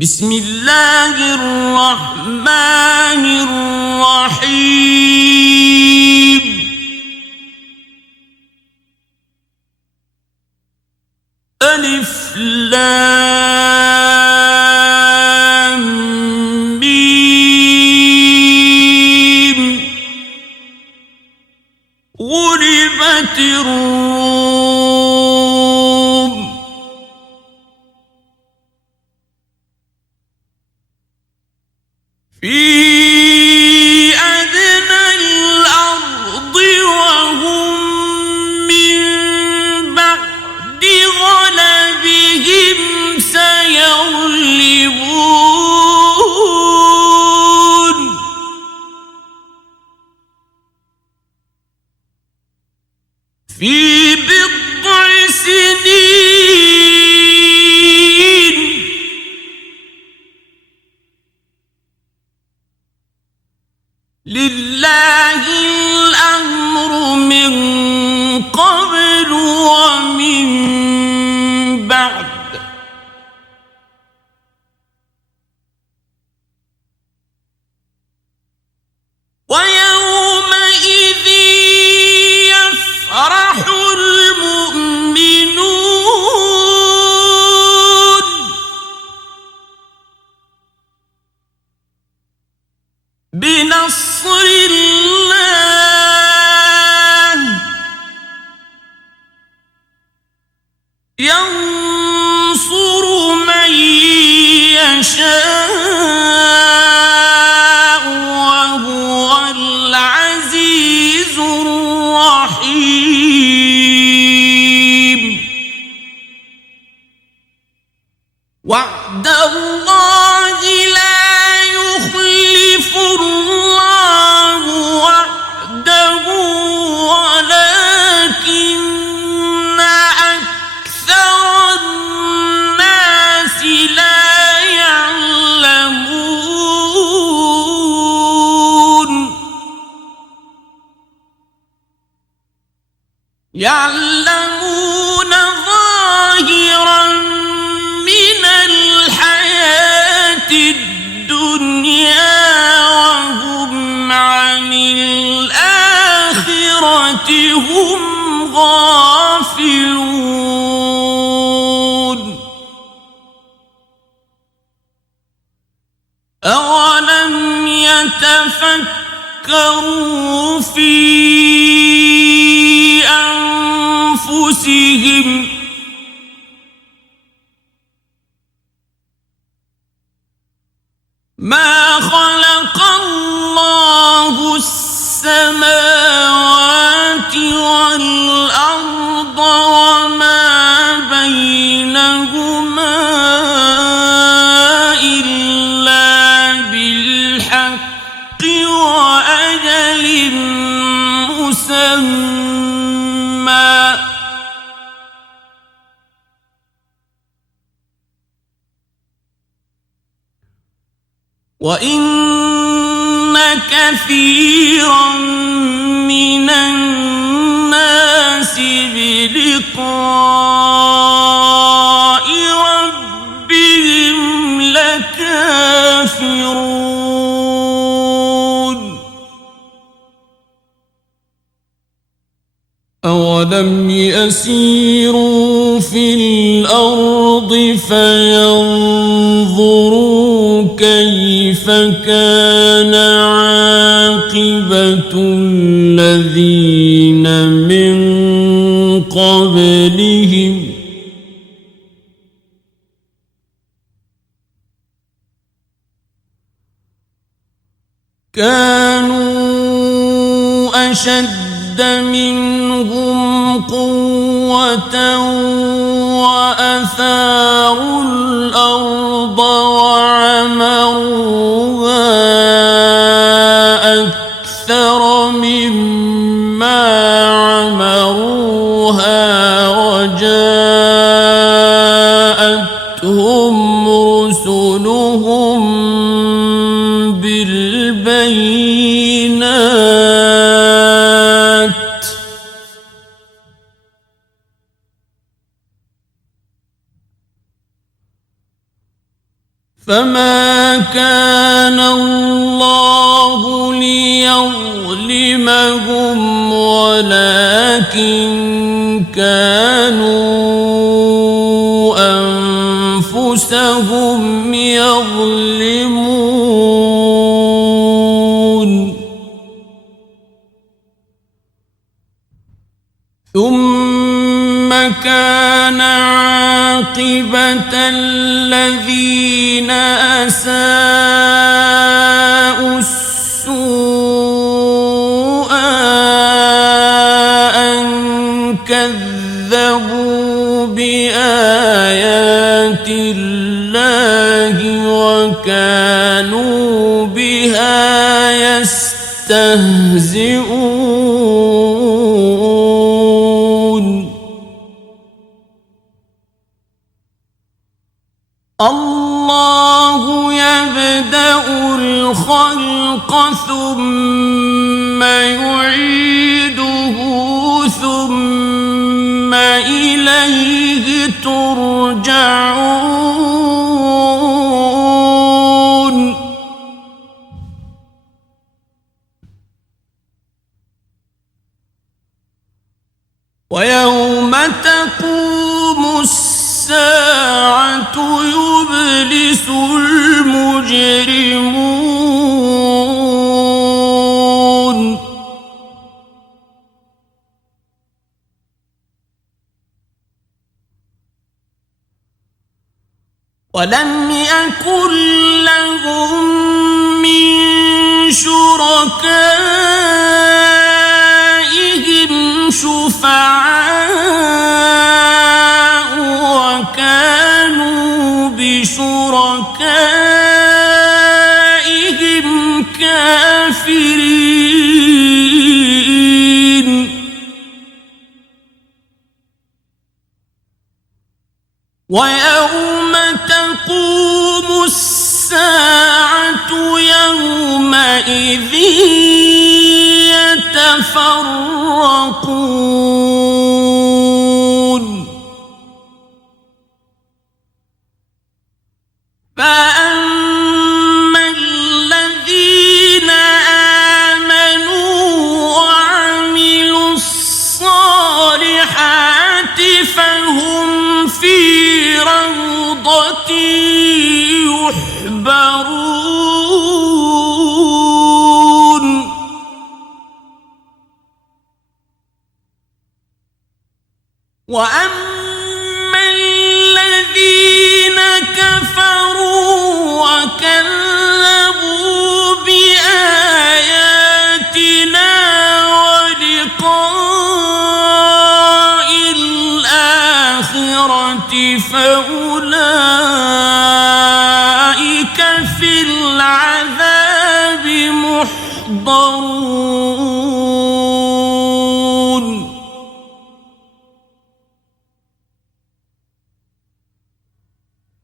بسم الله الرحمن الرحيم ألف لام ميم غلبت الروم في أدنى الأرض وهم من بعد غلبهم سيغلبون في بضع سنين لله الأمر من قبل ومن بعد ويومئذ يفرح المؤمنون بنصر الله ينصر من يشاء وهو العزيز الرحيم وعد الله لا يخلف الله وعده ولكن أكثر الناس لا يعلمون يعلمون ظاهرا من الحياة الدنيا وهم عن الآخرة هم غافلون أولم يتفكروا في أنفسهم ما خلق الله السماوات والأرض وما بينهما إلا بالحق وأجل مسمى وإن كثيرا من الناس بلقاء ربهم لكافرون أولم يسيروا في الأرض فينظروا كيف كان عاقبة الذين من قبلهم كانوا أشد منهم قوة وأثاروا الأرض وعمروها أكثر مما عمروها وجاءتهم رسلهم بالبينات فما كان الله ليظلمهم ولكن كانوا أنفسهم يظلمون ثم كان عاقبة الذين أساءوا السوء أن كذبوا بآيات الله وكانوا بها يستهزئون الله يبدأ الخلق ثم يعيده ثم إليه ترجعون ويوم تقوم الساعة يبلس المجرمون ولم يكن لهم من شركائهم شفعاء وكانوا بشركائهم كافرين ويوم تقوم الساعة يومئذ يتفرقون فأما الذين آمنوا وعملوا الصالحات فهم في روضة يحبرون وأما الذين كفروا وكذبوا بآياتنا ولقاء الآخرة فأولئك في العذاب محضرون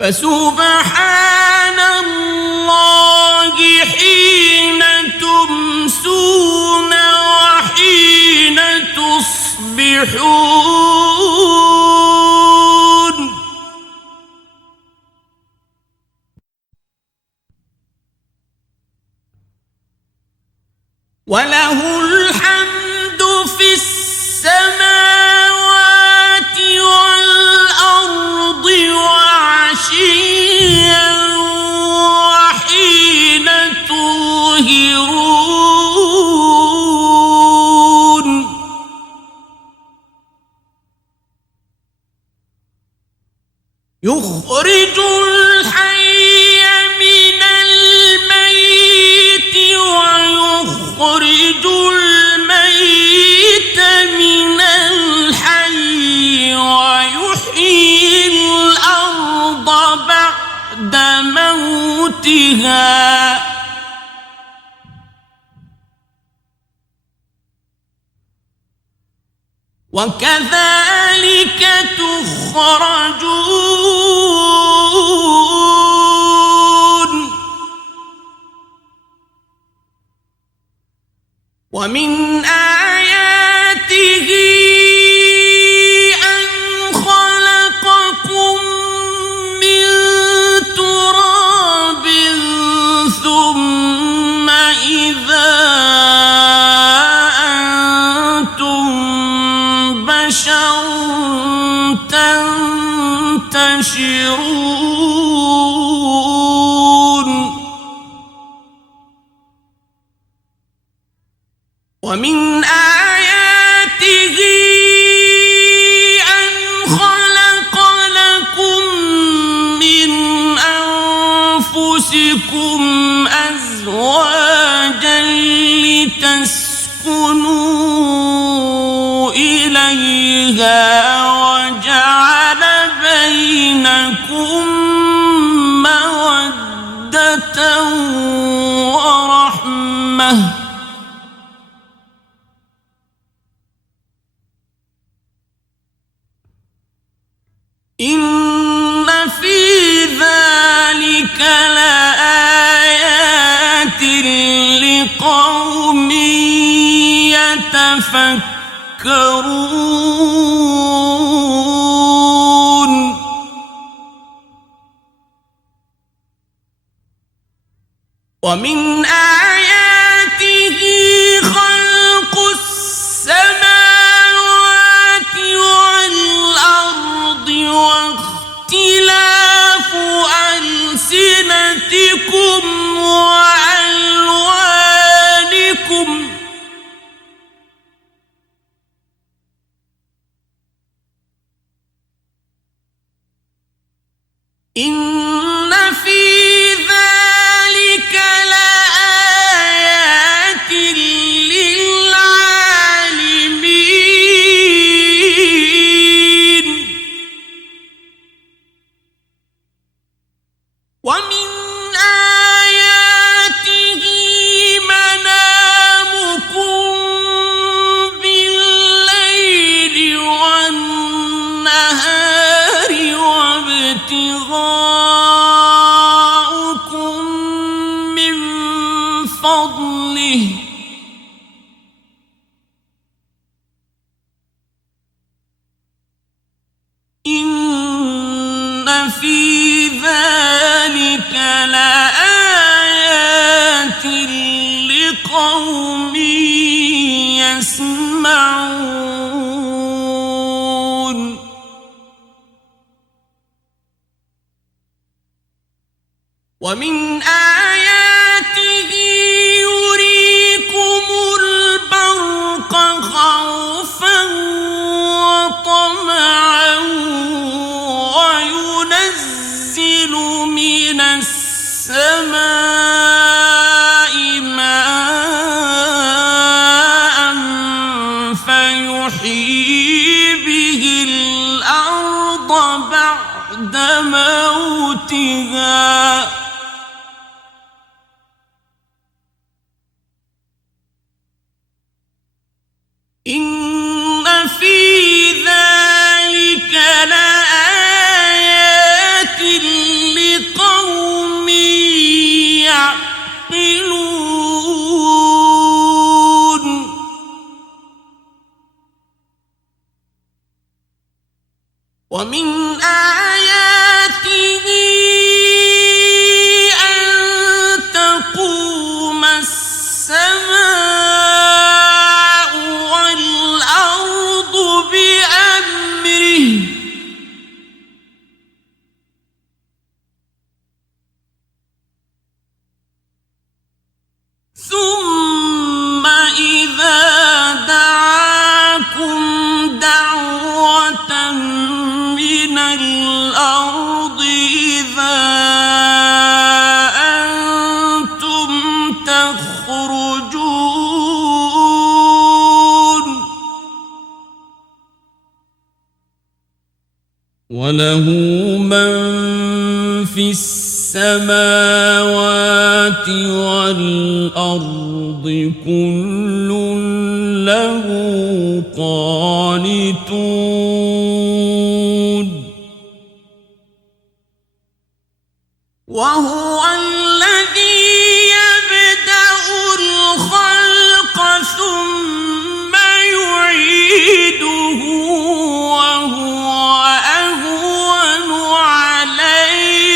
فسبحان الله حين تمسون وحين تصبحون وله الحمد في السماوات والأرض وعشيا وحين تظهرون يخرج الحي من الميت ويخرج الميت من الحي ويحيي الأرض بعد موتها وكذلك تخرجون ومن آياته أن خلقكم من تراب ومن آياته أن خلق لكم من أنفسكم أزواجا لتسكنوا إليها وجعل بينكم مودة ورحمة إن في ذلك لآيات لقوم يتفكرون ومن آياته خلق السماوات والأرض واختلاف ألسنتكم وألوانكم إن في ذلك لآيات للعالمين ومن آياته منامكم بالليل والنهار وابتغاؤكم من فضله إن في ذلك لآيات لقوم يسمعون ومن آياته يريكم البرق خوفا وطمعا وينزل من السماء ماء فيحيي به الأرض بعد موتها إن في ذلك لآيات لقوم يعقلون ومن آياته أن تقوم السماء والأرض بأمره ثم إذا دعاكم دعوة من الأرض إذا أنتم تخرجون وله من في السماوات والأرض كل له قانتون وهو الذي يبدأ الخلق ثم يعيده وهو أهون عليه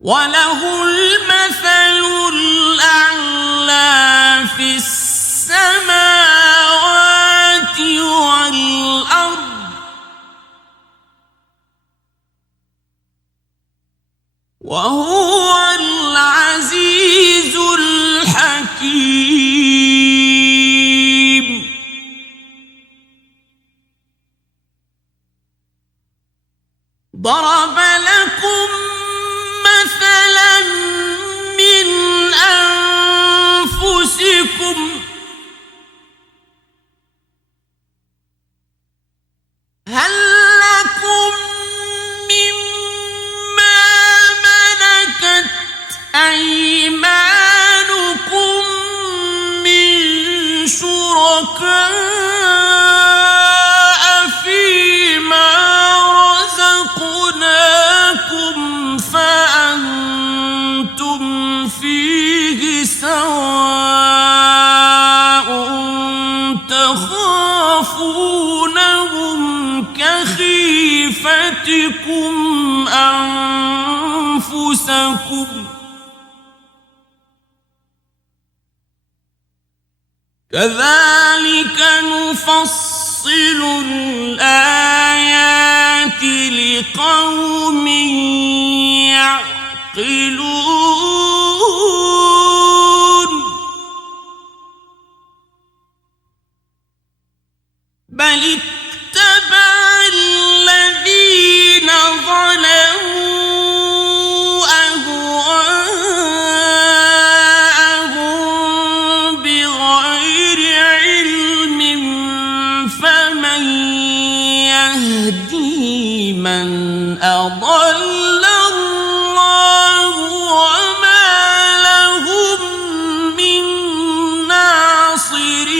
وله المثل الأعلى في السماوات والأرض ضرب لكم مثلا من أنفسكم هل لكم مما ملكت أيمانكم من شركاء فيما رزقناكم فأنتم فيه سواء تخافونهم كخيفتكم أنفسكم كذلك نفصل الآيات لقوم يعقلون بل اتبع الذين ظلموا أهواءهم بغير علم فمن يهدي من أضل الله وما لهم من ناصرين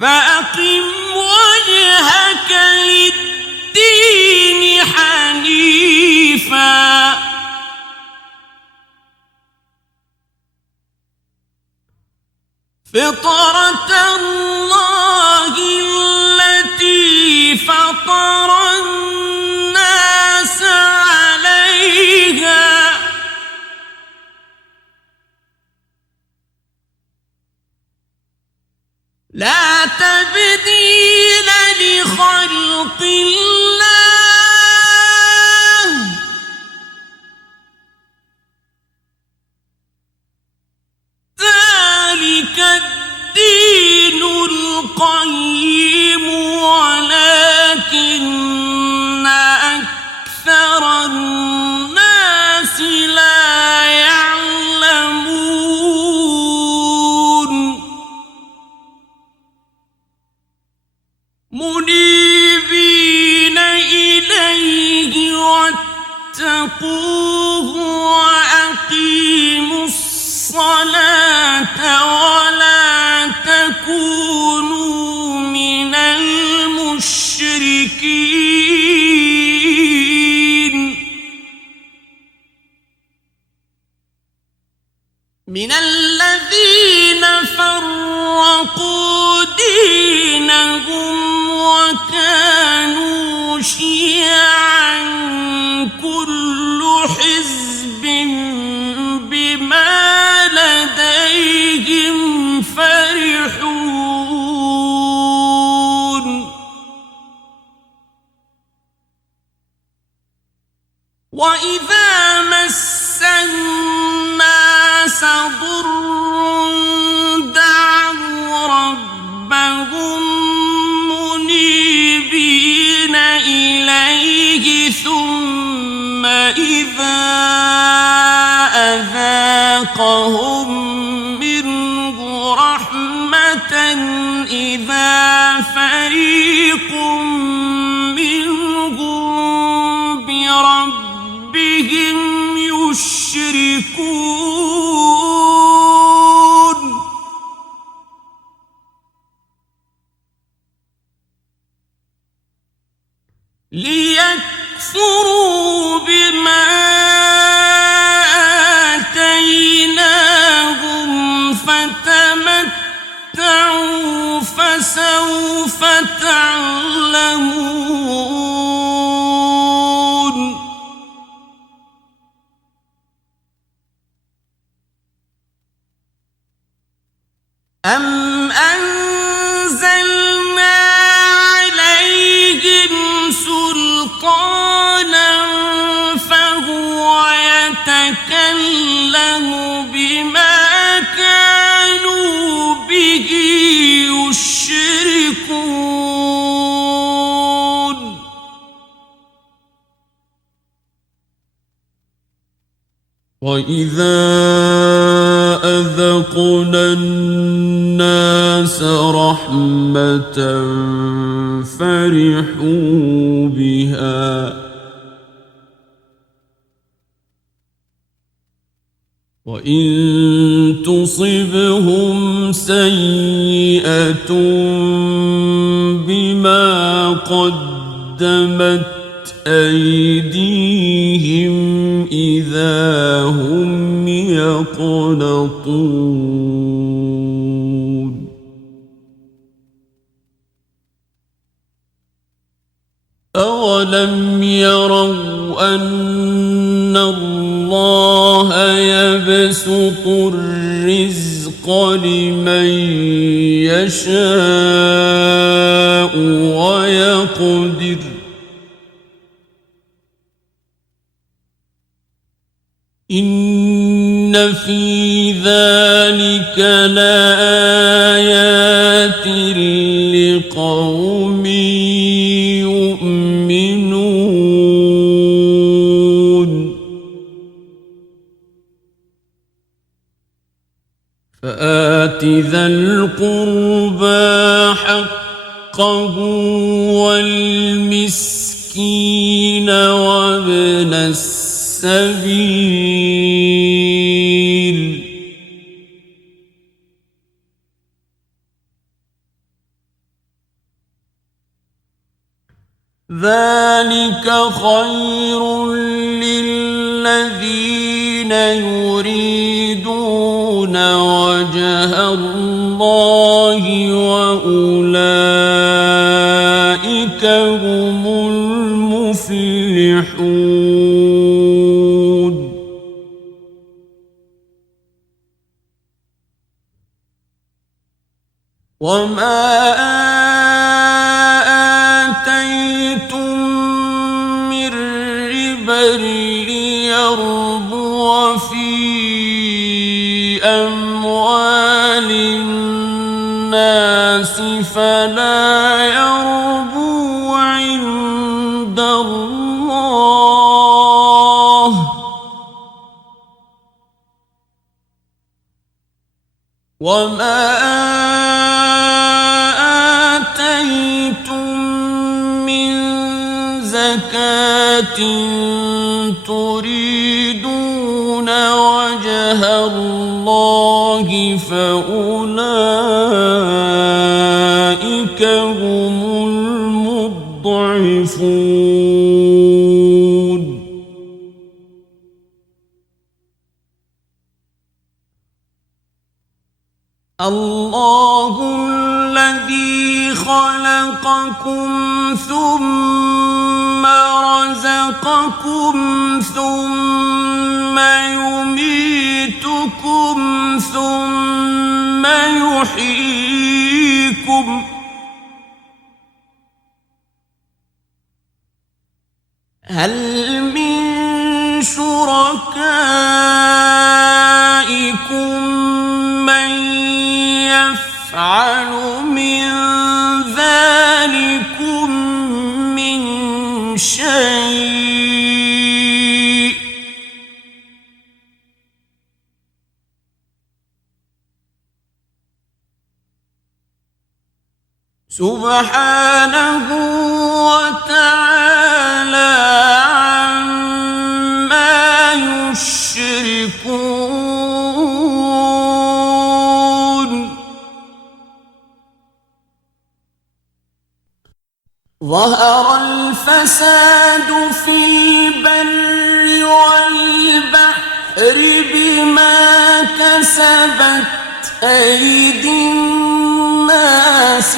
فأقم وجهك للدين حنيفا فطرة الله التي فطر الناس عليها لا تبديل لخلق الله ذلك الدين القيم ولكن أكثر الناس لا يعلمون منيبين إليه واتقوه وأقيموا الصلاة ولا تكونوا من المشركين من الذين فرقوا دينهم وكانوا شيعا كل حزب بما لديهم فرحون وإذا مس الناس ضر دعوا ربهم منيبين إليه ثم إذا أذاقهم منه رحمة إذا فريق منهم بربهم يشركون ليكفروا بما آتيناهم فتمتعوا فسوف تعلمون أم أنزلنا عليهم سلطانا فهو يتكلم بما وَإِذَا أَذَقْنَا النَّاسَ رَحْمَةً فَرِحُوا بِهَا وَإِن تُصِبْهُمْ سَيِّئَةٌ بِمَا قَدَّمَتْ أَيْدِيهِمْ إِذَا هُمْ يَقْنَطُونَ أَوَلَمْ يَرَوْا أَنَّ اللَّهَ يَبْسُطُ الرِّزْقَ لِمَن يَشَاءُ وَيَقْدِرُ إِنَّ فِي ذَلِكَ لَآيَاتٍ لِقَوْمٍ يُؤْمِنُونَ فَآتِ ذَا الْقُرْبَى حَقَّهُ وَالْمِسْكِينَ وَابْنَ السَّبِيلِ ذَلِكَ خَيْرٌ لِّلَّذِينَ يُرِيدُونَ وَجْهَ اللَّهِ وَأُولَٰئِكَ هُمُ الْمُفْلِحُونَ وَمَا آتَيْتُم مِّن رِّبًا لِّيَرْبُوَ فِي أَمْوَالِ النَّاسِ فَلَا يَرْبُو عِندَ اللَّهِ وَمَا آتَيْتُم مِّن زَكَاةٍ تُرِيدُونَ وَجْهَ اللَّهِ فَأُولَٰئِكَ هُمُ الْمُضْعِفُونَ اللَّهُ الَّذِي خَلَقَكُمْ ثُمَّ رَزَقَكُمْ ثُمَّ يُمِيتُكُمْ ثُمَّ يُحْيِيكُمْ هَلْ مِن شُرَكَائِكُم مَّن يَفْعَلُ مِن ذَٰلِكُم مِّن شَيْءٍ سُبْحَانَهُ وَتَعَالَىٰ عَمَّا يُشْرِكُونَ ظَهَرَ الْفَسَادُ فِي الْبَرِّ وَالْبَحْرِ بِمَا كَسَبَتْ أَيْدِي النَّاسِ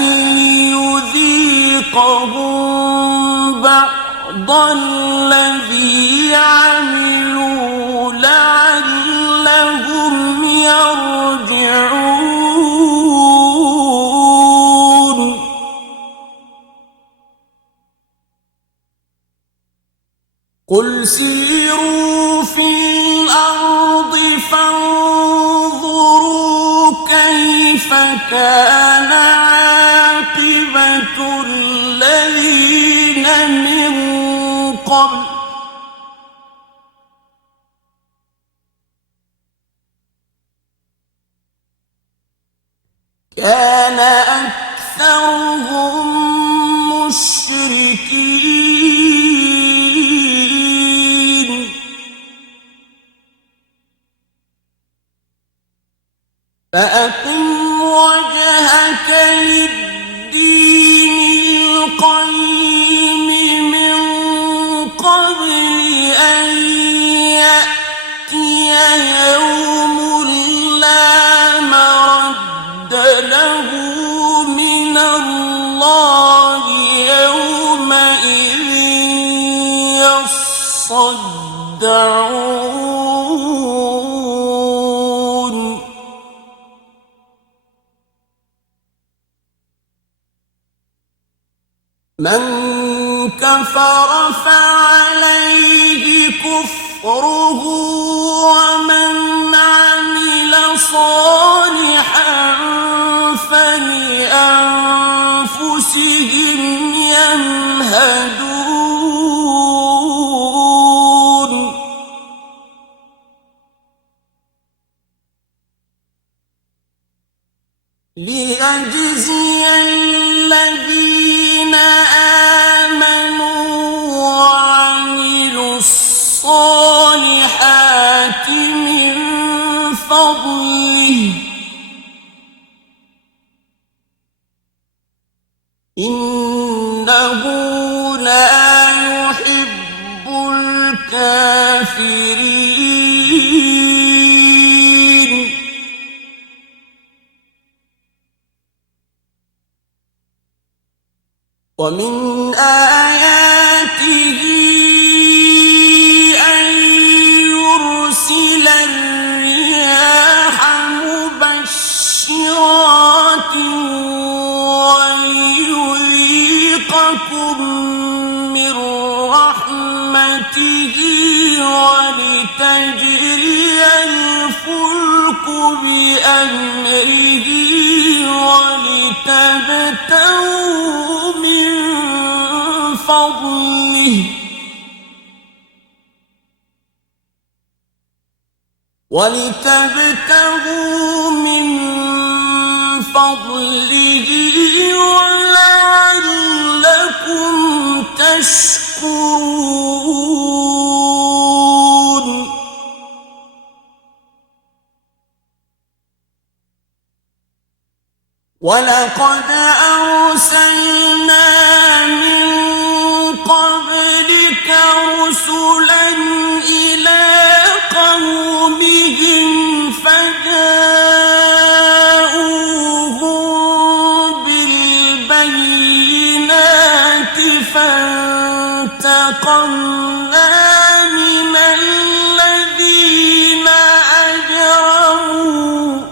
لِيُذِيقَهُم بَعْضَ الَّذِي عَمِلُوا لَعَلَّهُمْ يَرْجِعُونَ قُلْ سِيرُوا فِي الْأَرْضِ فَانظُرُوا كَيْفَ كَانَ عَاقِبَةُ الَّذِينَ مِن قَبْلُ كان أكثرهم مشركين فأقم وجهك للدين القيم من قبل أن يأتي يوم لا مرد له من الله يومئذ يصدعون من كفر فعليه كفره ومن عمل صالحا فلأنفسهم يمهدون ليجزي الذين آمنوا وعملوا الصالحات من فضله إنه لا يحب الكافرين ومن آياته أن يرسل الرياح مبشرات ويذيقكم من رحمته ولتجري الفلك بأمره ولتبتغوا من فضله ولعلكم تشكرون ولقد أرسلنا من قبلك رسلا إلى قومهم فجاءوهم بالبينات فانتقمنا من الذين أجرموا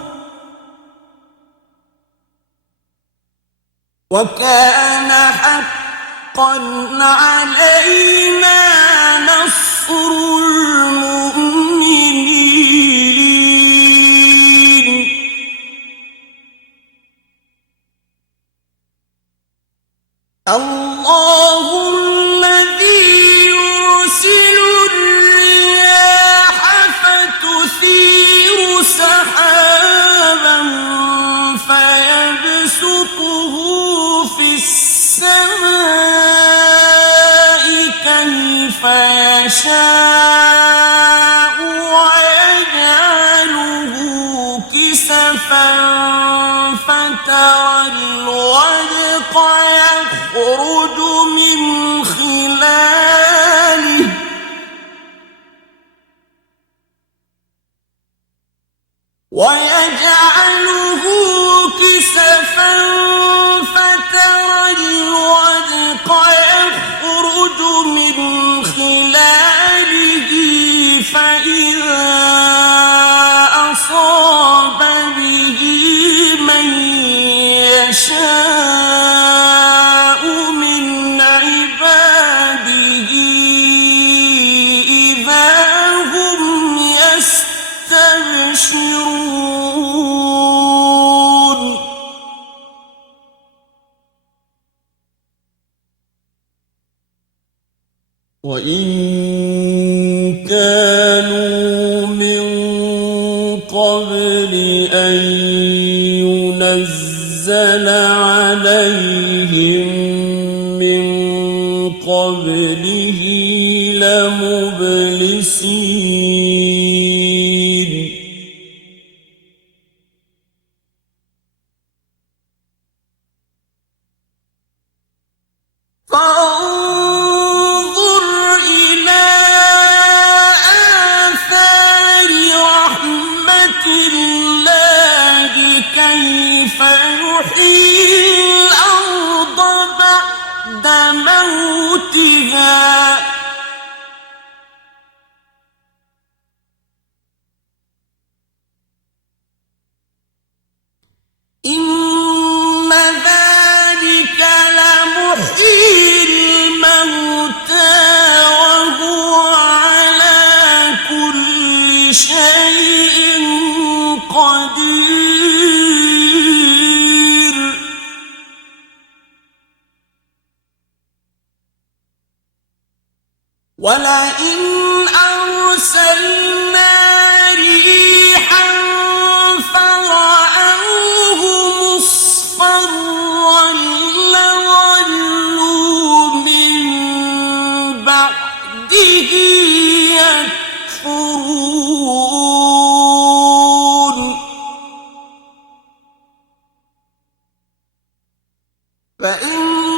وكان حقا علينا نصر المؤمنين الله الذي يرسل الرياح فتثير سحابا فيبسطه في السماء كيف يشاء ويجعله كسفا فترى الودق يخرج من خلاله ويجعله كسفا فترى الودق يخرج من خلاله فإذا أصاب به من يشاء من عباده إذا هم يستبشرون وإن كانوا من قبل أن ينزل عليهم من قبله لمبلسين فانظر إلى آثار رحمة الله كيف يحيي الأرض بعد موتها إن ذلك لمحيي الموتى وهو على كل شيء قدير ولئن أرسلنا ريحا فرأوه مصفرا لظلوا من بعده يكفرون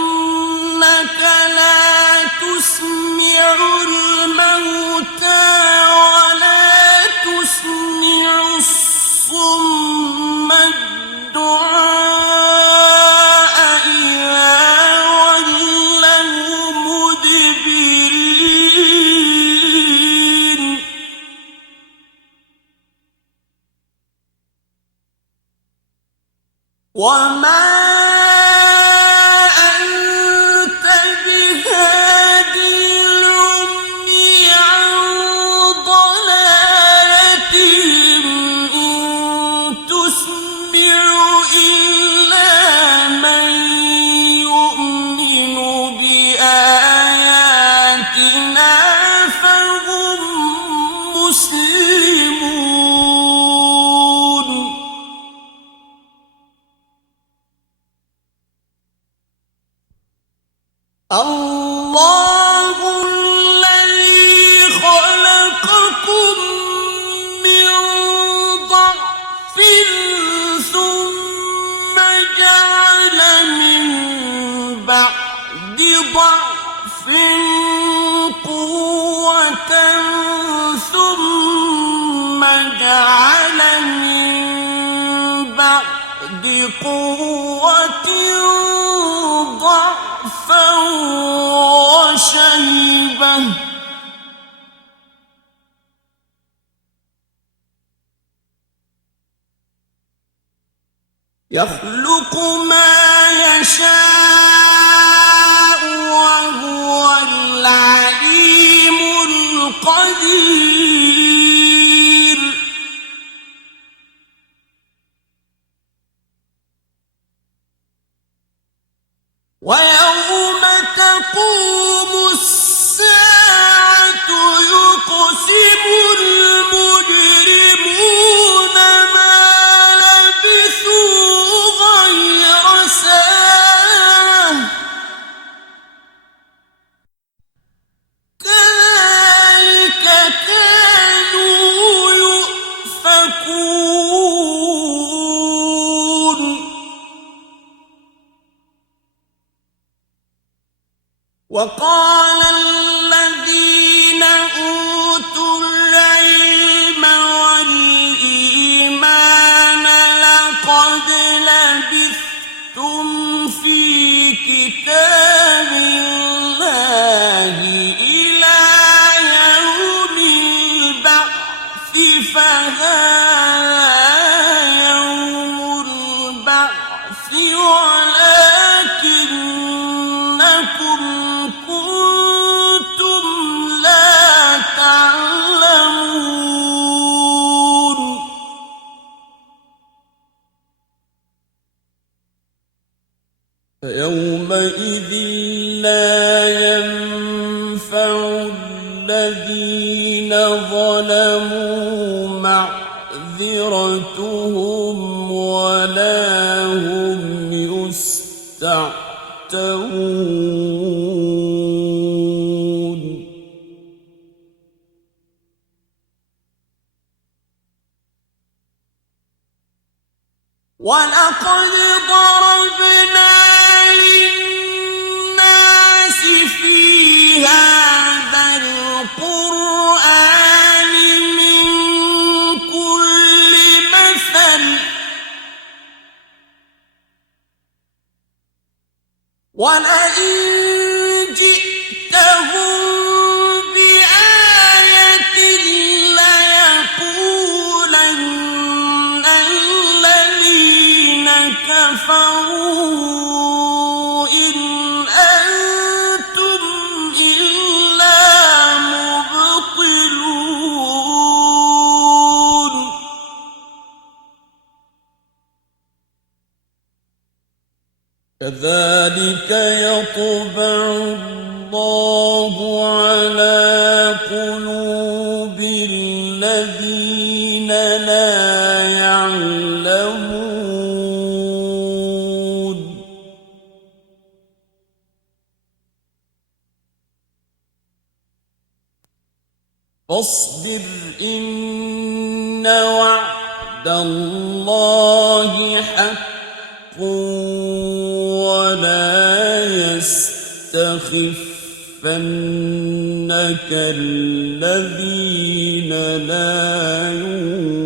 فإنك لا تسمع الموتى ولا تسمع الصم الدعاء إذا ولوا مدبرين وما أنت بهاد العمي عن ضلالتهم إن تسمع إلا من يؤمن بآياتنا فهم مسلمون الله الذي خلقكم من ضعف ثم جعل من بعد ضعف قوة ثم جعل من بعد قوة ضعفا وشيبة يخلق ما يشاء وهو العليم القدير ويوم تقوم الساعة يقسم المجرمون ما لبثوا غير ساعة كذلك كانوا يؤفكون وقال الذين أوتوا العلم والإيمان لقد لبثتم في كتاب الله إلى يوم البعث فهذا يوم البعث ولكنكم كنتم لا تعلمون فيومئذ لا ينفع الذين ظلموا معذرتهم ولا هم يستعجلون يستعتبون ولقد ضربنا للناس في هذا القرآن من كل مثل ولئن جئتهم بآية ليقولن الذين كفروا إن أنتم إلا مبطلون كذلك يطبع الله على قلوب الذين لا يعلمون فاصبر إن وعد الله حق ولا يستخفنك الذين لا يؤمنون